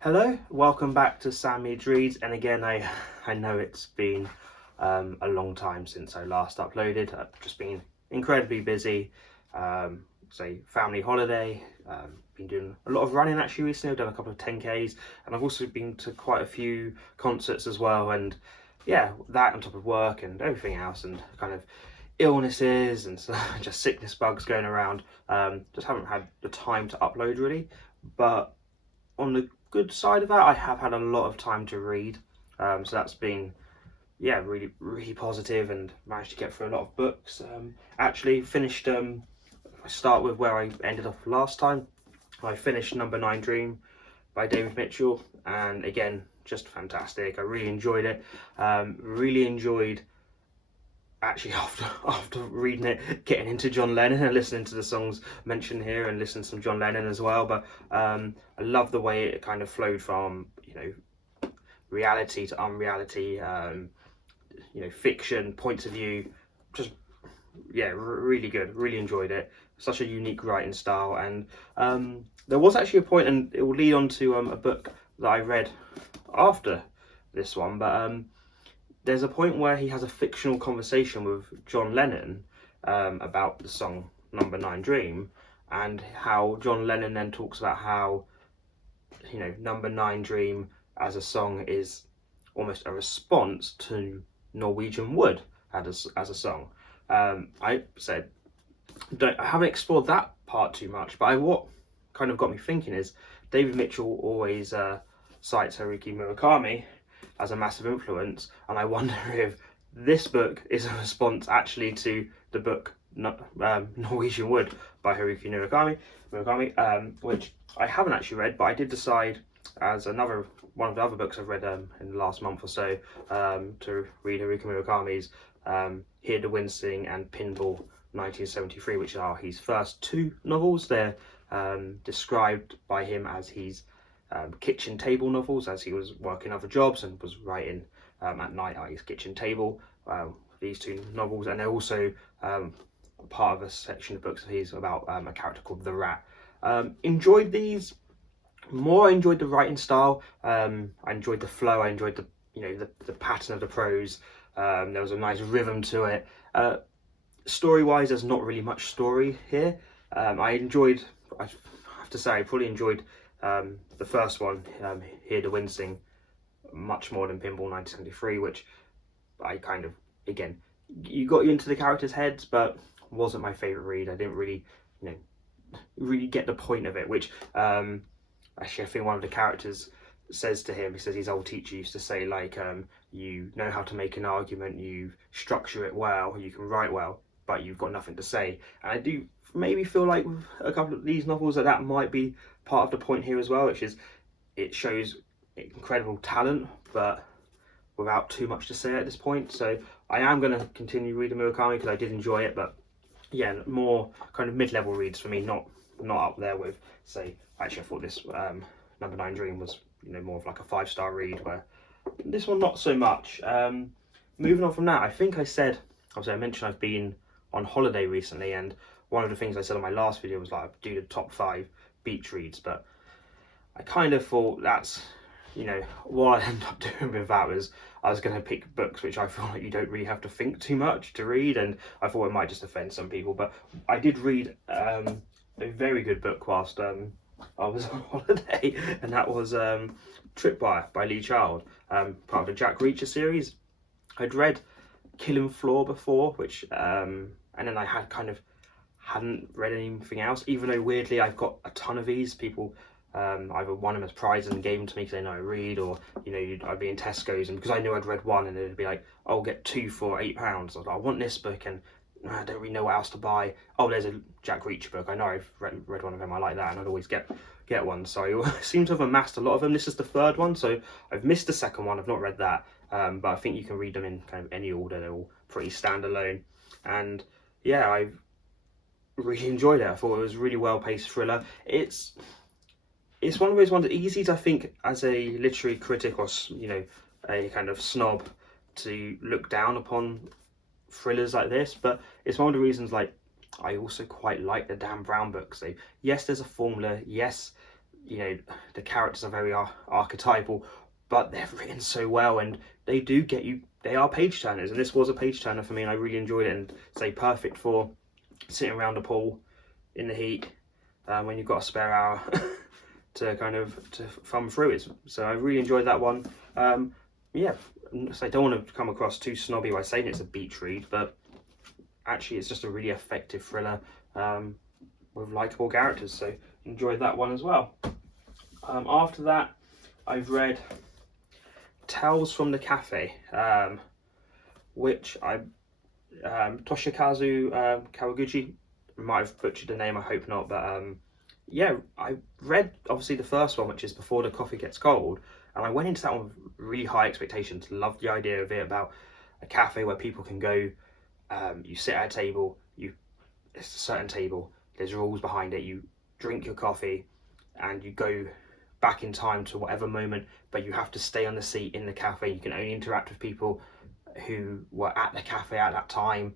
Hello, welcome back to Sam Meads Reads, and again I know it's been a long time since I last uploaded. I've just been incredibly busy, say family holiday, been doing a lot of running actually recently. I've done a couple of 10Ks, and I've also been to quite a few concerts as well, and yeah, that on top of work and everything else, and kind of illnesses and just sickness bugs going around. Just haven't had the time to upload really, but on the good side of that, I have had a lot of time to read, so that's been really positive, and managed to get through a lot of books. Actually finished. I start with where I ended off last time. I finished Number 9 Dream by David Mitchell, and again, just fantastic. I really enjoyed it. Really enjoyed actually after reading it, getting into John Lennon and listening to the songs mentioned here, and listening to some John Lennon as well. But I love the way it kind of flowed from reality to unreality, fiction points of view. Just really good. Really enjoyed it. Such a unique writing style, and there was actually a point, and it will lead on to a book that I read after this one, but there's a point where he has a fictional conversation with John Lennon about the song Number 9 Dream, and how John Lennon then talks about how Number 9 Dream as a song is almost a response to Norwegian Wood as a song. I said I haven't explored that part too much, but what kind of got me thinking is David Mitchell always cites Haruki Murakami as a massive influence, and I wonder if this book is a response actually to the book Norwegian Wood by Haruki Murakami, which I haven't actually read, but I did decide as one of the other books I've read in the last month or so to read Haruki Murakami's Hear the Wind Sing and Pinball 1973, which are his first two novels. They're described by him as his kitchen table novels, as he was working other jobs and was writing at night at his kitchen table. These two novels, and they're also part of a section of books of his about a character called the Rat. Enjoyed these more. I enjoyed the writing style. I enjoyed the flow. I enjoyed the pattern of the prose. There was a nice rhythm to it. Story-wise, there's not really much story here. I have to say, I probably enjoyed the first one, Hear the Wind Sing, much more than Pinball 1973, which I kind of, again, you got you into the characters' heads, but wasn't my favourite read. I didn't really, really get the point of it, which actually I think one of the characters says to him, he says his old teacher used to say, like, you know how to make an argument, you structure it well, you can write well, but you've got nothing to say. And I do maybe feel like with a couple of these novels that might be part of the point here as well, which is it shows incredible talent, but without too much to say at this point. So I am going to continue reading Murakami because I did enjoy it, but yeah, more kind of mid-level reads for me, not up there with, say, actually I thought this Number 9 Dream was more of like a 5-star read, where this one not so much. Moving on from that, I think I said, obviously I mentioned I've been on holiday recently, and one of the things I said on my last video was like I'd do the top 5 beach reads, but I kind of thought that's what I ended up doing with that was I was going to pick books which I feel like you don't really have to think too much to read, and I thought it might just offend some people, but I did read a very good book whilst I was on holiday, and that was Tripwire by Lee Child, part of the Jack Reacher series. I'd read Killing Floor before, which and then I hadn't read anything else, even though weirdly I've got a ton of these. People either won them as prizes and gave them to me because they know I read, or I'd be in Tesco's, and because I knew I'd read one, and it'd be like, I'll get 2 for £8. I was like, I want this book, and I don't really know what else to buy. Oh, there's a Jack Reacher book. I know I've read one of them. I like that, and I'd always get one. So I seem to have amassed a lot of them. This is the third one, so I've missed the second one. I've not read that, but I think you can read them in kind of any order. They're all pretty standalone, and yeah, I really enjoyed it. I thought it was a really well-paced thriller. It's one of those ones, easy to, I think, as a literary critic or a kind of snob, to look down upon thrillers like this, but it's one of the reasons like I also quite like the Dan Brown books. So yes, there's a formula, yes, you know, the characters are very archetypal, but they're written so well, and they do get you. They are page turners, and this was a page turner for me, and I really enjoyed it, and say perfect for sitting around a pool in the heat when you've got a spare hour to kind of to thumb through it. So I really enjoyed that one. Yeah, so I don't want to come across too snobby by saying it's a beach read, but actually it's just a really effective thriller with likeable characters. So enjoyed that one as well. After that, I've read Tales from the Cafe, which Toshikazu Kawaguchi, might have butchered the name, I hope not, but yeah, I read obviously the first one, which is Before the Coffee Gets Cold, and I went into that one with really high expectations. Loved the idea of it, about a cafe where people can go, you sit at a table, it's a certain table, there's rules behind it, you drink your coffee and you go back in time to whatever moment, but you have to stay on the seat in the cafe. You can only interact with people who were at the cafe at that time.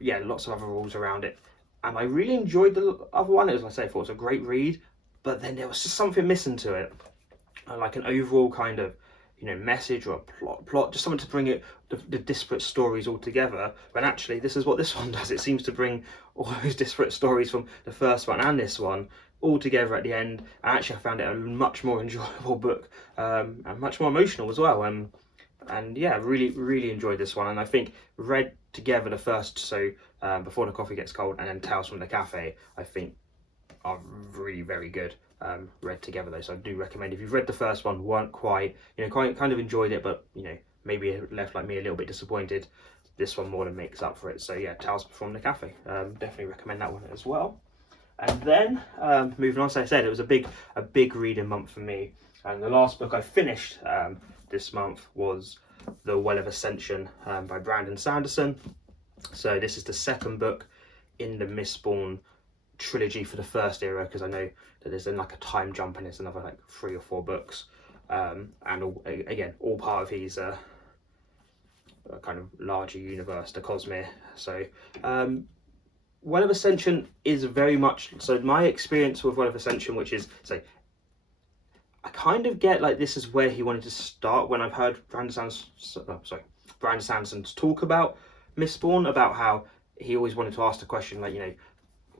Yeah, lots of other rules around it, and I really enjoyed the other one. As I say, I thought it was a great read, but then there was just something missing to it, like an overall kind of, you know, message or a plot, just something to bring it, the disparate stories all together. When actually this is what this one does. It seems to bring all those disparate stories from the first one and this one all together at the end. And actually I found it a much more enjoyable book, and much more emotional as well. And yeah, really enjoyed this one. And I think read together the first, so Before the Coffee Gets Cold and then Tales from the Cafe, I think are really very good. Read together though, so I do recommend, if you've read the first one, weren't quite, you know, kind of enjoyed it, but you know, maybe left like me a little bit disappointed, this one more than makes up for it. So yeah, Tales from the Cafe, definitely recommend that one as well. And then moving on, so I said it was a big reading month for me, and the last book I finished this month was The Well of Ascension by Brandon Sanderson. So this is the second book in the Mistborn trilogy for the first era, because I know that there's then like a time jump and it's another like 3 or 4 books, and all part of his kind of larger universe, the Cosmere. So Well of Ascension is very much, so my experience with Well of Ascension, which is, so I kind of get like this is where he wanted to start when I've heard Brandon Sanderson talk about Mistborn, about how he always wanted to ask the question, like, you know,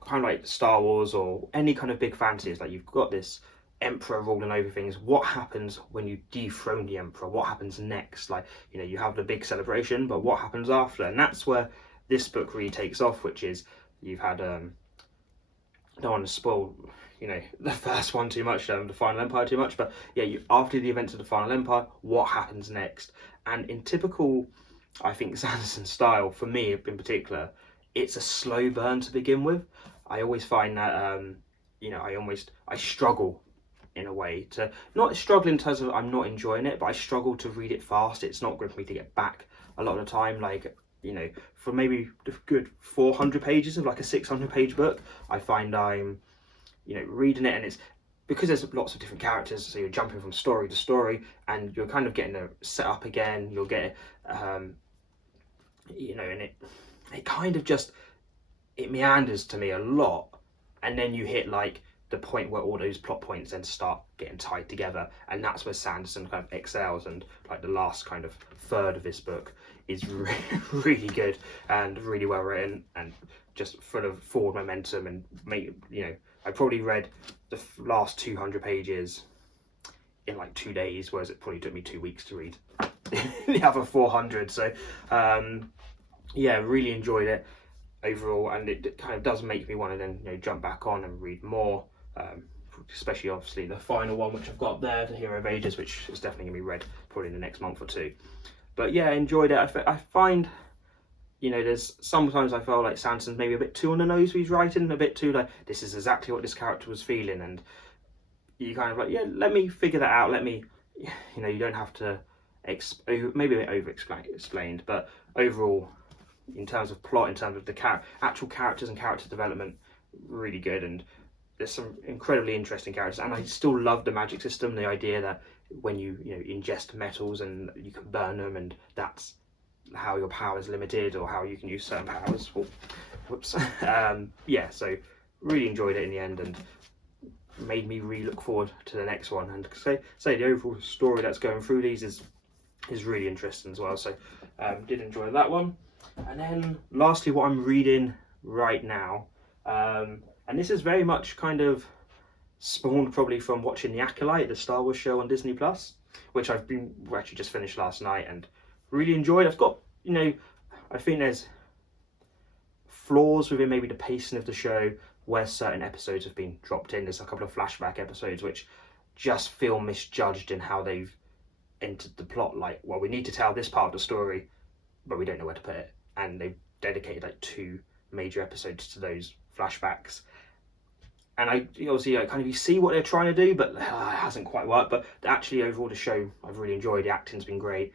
kind of like Star Wars or any kind of big fantasy, is like you've got this emperor ruling over things. What happens when you dethrone the emperor? What happens next? Like, you know, you have the big celebration, but what happens after? And that's where this book really takes off, which is you've had don't want to spoil, you know, the first one too much, the Final Empire too much, but yeah, after the events of the Final Empire, what happens next? And in typical, I think, Sanderson style, for me in particular, it's a slow burn to begin with. I always find that, you know, I struggle in a way to, not struggle in terms of I'm not enjoying it, but I struggle to read it fast. It's not good for me to get back a lot of the time. Like, you know, for maybe the good 400 pages of like a 600-page book, I find I'm, you know, reading it, and it's because there's lots of different characters, so you're jumping from story to story, and you're kind of getting it set up again. You'll get, you know, and it kind of just, it meanders to me a lot, and then you hit like the point where all those plot points then start getting tied together, and that's where Sanderson kind of excels. And like the last kind of third of this book is really good and really well written, and just full of forward momentum, and you know, I probably read the last 200 pages in like 2 days, whereas it probably took me 2 weeks to read the other 400. So yeah, really enjoyed it overall, and it kind of does make me want to then, you know, jump back on and read more, especially obviously the final one which I've got there, The Hero of Ages, which is definitely going to be read probably in the next month or 2. But yeah, I enjoyed it. I find, you know, there's sometimes I felt like Sanderson's maybe a bit too on the nose with his writing, a bit too like, this is exactly what this character was feeling, and you kind of like, yeah, let me figure that out, let me, you know, you don't have to maybe a bit over explained, but overall, in terms of plot, in terms of the actual characters and character development, really good. And there's some incredibly interesting characters, and I still love the magic system, the idea that when you ingest metals and you can burn them, and that's how your power is limited, or how you can use certain powers. Whoops. Yeah, so really enjoyed it in the end, and made me really look forward to the next one. And say the overall story that's going through these is really interesting as well. So did enjoy that one. And then lastly, what I'm reading right now, and this is very much kind of spawned probably from watching The Acolyte, the Star Wars show on Disney Plus, which I've been actually just finished last night and really enjoyed. I've got, you know, I think there's flaws within maybe the pacing of the show where certain episodes have been dropped in. There's a couple of flashback episodes which just feel misjudged in how they've entered the plot. Like, well, we need to tell this part of the story, but we don't know where to put it. And they've dedicated like 2 major episodes to those flashbacks. And I obviously kind of you see what they're trying to do, but it hasn't quite worked. But actually, overall, the show I've really enjoyed. The acting's been great.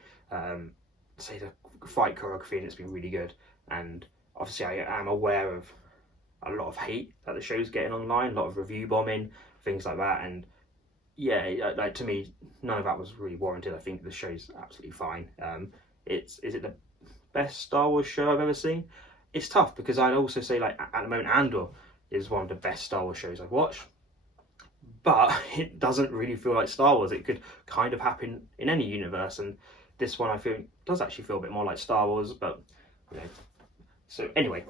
Say the fight choreography and it's been really good. And obviously, I am aware of a lot of hate that the show's getting online, a lot of review bombing, things like that. And yeah, like to me, none of that was really warranted. I think the show's absolutely fine. Is it the best Star Wars show I've ever seen? It's tough because I'd also say like at the moment Andor is one of the best Star Wars shows I've watched, but it doesn't really feel like Star Wars. It could kind of happen in any universe, and this one I feel does actually feel a bit more like Star Wars. But you know, so anyway,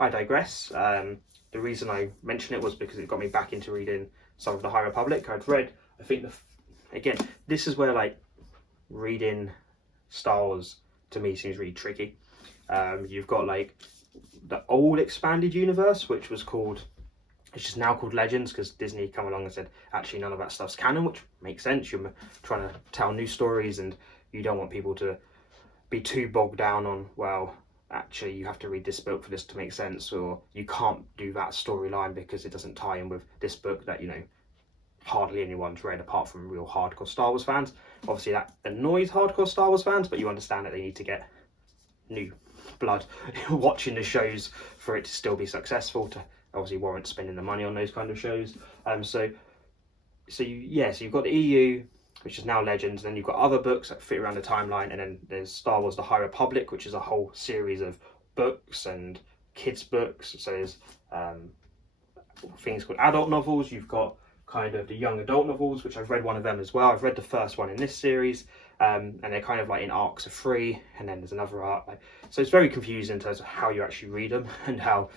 I digress. The reason I mention it was because it got me back into reading some of the High Republic. I'd read, I think again, this is where like reading Star Wars to me seems really tricky. You've got like the old expanded universe, which was called, it's just now called Legends because Disney come along and said actually none of that stuff's canon, which makes sense. You're trying to tell new stories and you don't want people to be too bogged down on, well, actually you have to read this book for this to make sense, or you can't do that storyline because it doesn't tie in with this book that, you know, hardly anyone's read apart from real hardcore Star Wars fans. Obviously that annoys hardcore Star Wars fans, but you understand that they need to get new blood watching the shows for it to still be successful, to obviously warrant spending the money on those kind of shows. So you've got the EU, which is now Legends, and then you've got other books that fit around the timeline, and then there's Star Wars The High Republic, which is a whole series of books and kids books. So there's things called adult novels. You've got kind of the young adult novels, which I've read one of them as well. I've read the first one in this series, and they're kind of like in arcs of 3, and then there's another arc. So it's very confusing in terms of how you actually read them and how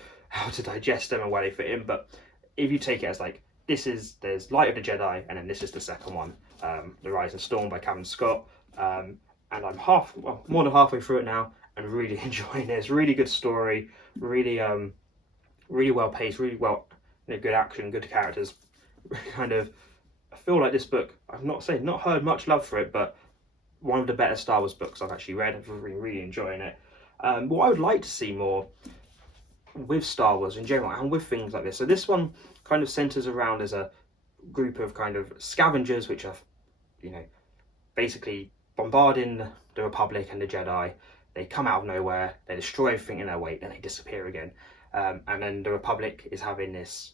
to digest them and where they fit in. But if you take it as like, there's Light of the Jedi, and then this is the second one, The Rise and Storm by Cavan Scott, and I'm more than halfway through it now and really enjoying it. It's a really good story, really well paced, really well, good action, good characters. Kind of, I feel like this book, I've not heard much love for it, but one of the better Star Wars books I've actually read. I've really enjoying it. What I would like to see more with Star Wars in general and with things like this, so this one kind of centers around as a group of kind of scavengers which are, you know, basically bombarding the Republic and the Jedi. They come out of nowhere, they destroy everything in their wake, and they disappear again. And then the Republic is having this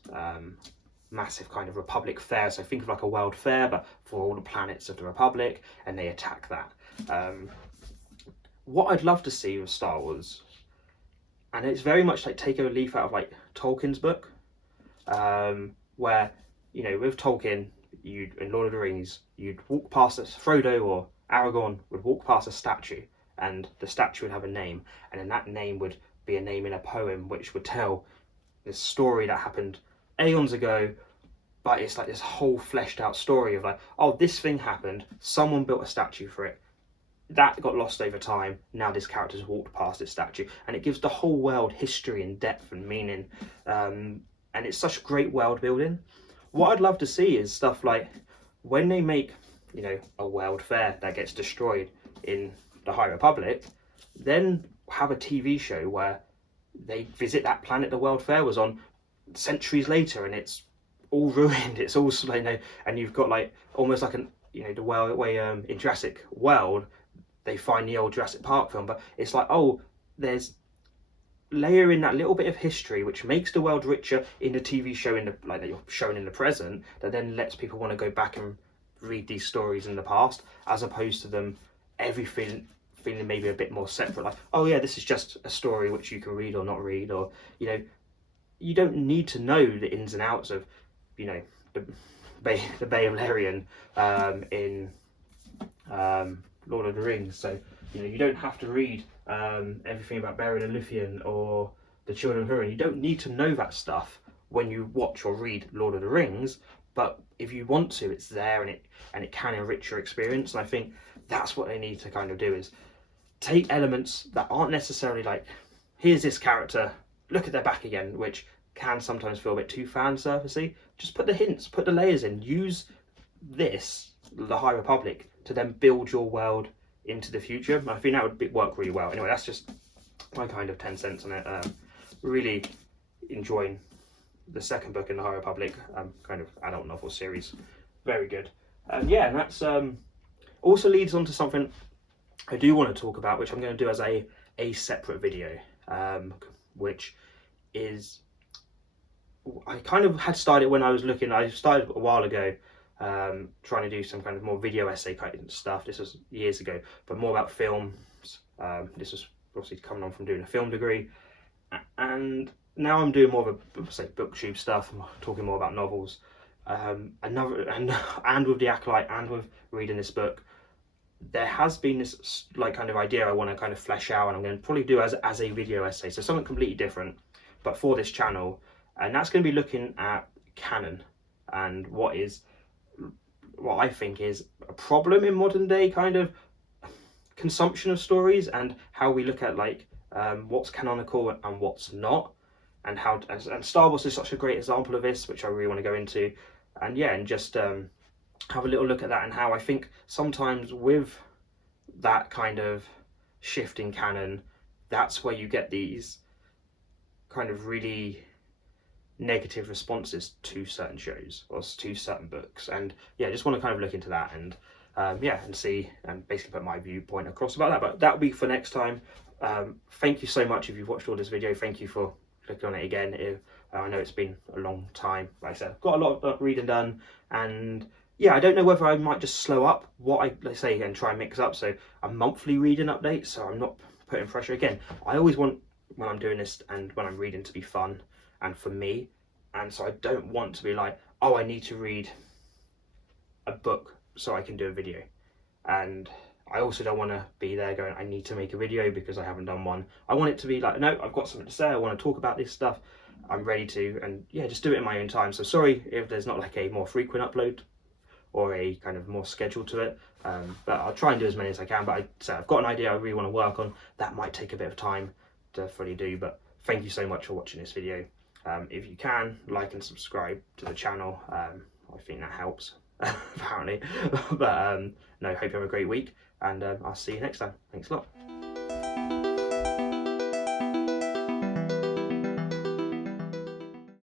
massive kind of Republic fair, so think of like a world fair but for all the planets of the Republic, and they attack that. What I'd love to see with Star Wars, and it's very much like take a leaf out of like Tolkien's book, where, you know, with Tolkien, in Lord of the Rings, you'd walk past Frodo or Aragorn would walk past a statue, and the statue would have a name, and then that name would be a name in a poem which would tell this story that happened aeons ago, but it's like this whole fleshed out story of like, oh, this thing happened, someone built a statue for it, that got lost over time, now this character's walked past this statue, and it gives the whole world history and depth and meaning, and it's such great world building. What I'd love to see is stuff like when they make, you know, a world fair that gets destroyed in the High Republic, then have a TV show where they visit that planet the world fair was on centuries later, and it's all ruined, it's all, you know, and you've got like almost like an, you know, the way in Jurassic World they find the old Jurassic Park film, but it's like, oh, there's layer in that little bit of history which makes the world richer in the TV show, in the like that you're showing in the present, that then lets people want to go back and read these stories in the past, as opposed to them everything feeling maybe a bit more separate, like, oh yeah, this is just a story which you can read or not read, or, you know, you don't need to know the ins and outs of, you know, the Bay of Larian in Lord of the Rings. So you know, you don't have to read everything about Beren and Luthien or the Children of Húrin. You don't need to know that stuff when you watch or read Lord of the Rings, but if you want to, it's there, and it can enrich your experience. And I think that's what they need to kind of do, is take elements that aren't necessarily like, here's this character, look at their back again, which can sometimes feel a bit too fan surfacey. Just put the hints, put the layers in, use this, the High Republic, to then build your world into the future. I think that would work really well. Anyway, that's just my kind of 10 cents on it. Really enjoying the second book in the High Republic, kind of adult novel series. Very good. And yeah, and that's also leads on to something I do want to talk about, which I'm going to do as a separate video, which is, I kind of had started when I was looking, I started a while ago, trying to do some kind of more video essay kind of stuff. This was years ago, but more about films. This was obviously coming on from doing a film degree, and now I'm doing more of a, say, booktube stuff. I'm talking more about novels. And with the Acolyte and with reading this book, there has been this like kind of idea I want to kind of flesh out, and I'm going to probably do as a video essay, so something completely different, but for this channel, and that's going to be looking at canon and what I think is a problem in modern day kind of consumption of stories, and how we look at like what's canonical and what's not, and how, and Star Wars is such a great example of this, which I really want to go into, and yeah, and just have a little look at that, and how I think sometimes with that kind of shift in canon, that's where you get these kind of really negative responses to certain shows or to certain books. And yeah, I just want to kind of look into that, and yeah, and see, and basically put my viewpoint across about that. But that'll be for next time. Thank you so much if you've watched all this video. Thank you for clicking on it again. I know it's been a long time. Like I said, I've got a lot of reading done, and yeah, I don't know whether I might just slow up what let's say, and try and mix up, so a monthly reading update, so I'm not putting pressure. Again, I always want, when I'm doing this and when I'm reading, to be fun and for me, and so I don't want to be like, oh, I need to read a book so I can do a video. And I also don't want to be there going, I need to make a video because I haven't done one. I want it to be like, no, I've got something to say, I want to talk about this stuff, I'm ready to, and yeah, just do it in my own time. So sorry if there's not like a more frequent upload or a kind of more schedule to it, but I'll try and do as many as I can. But I've got an idea I really want to work on. That might take a bit of time to fully do, but thank you so much for watching this video. If you can, like and subscribe to the channel. I think that helps, apparently. But no, hope you have a great week, and I'll see you next time. Thanks a lot.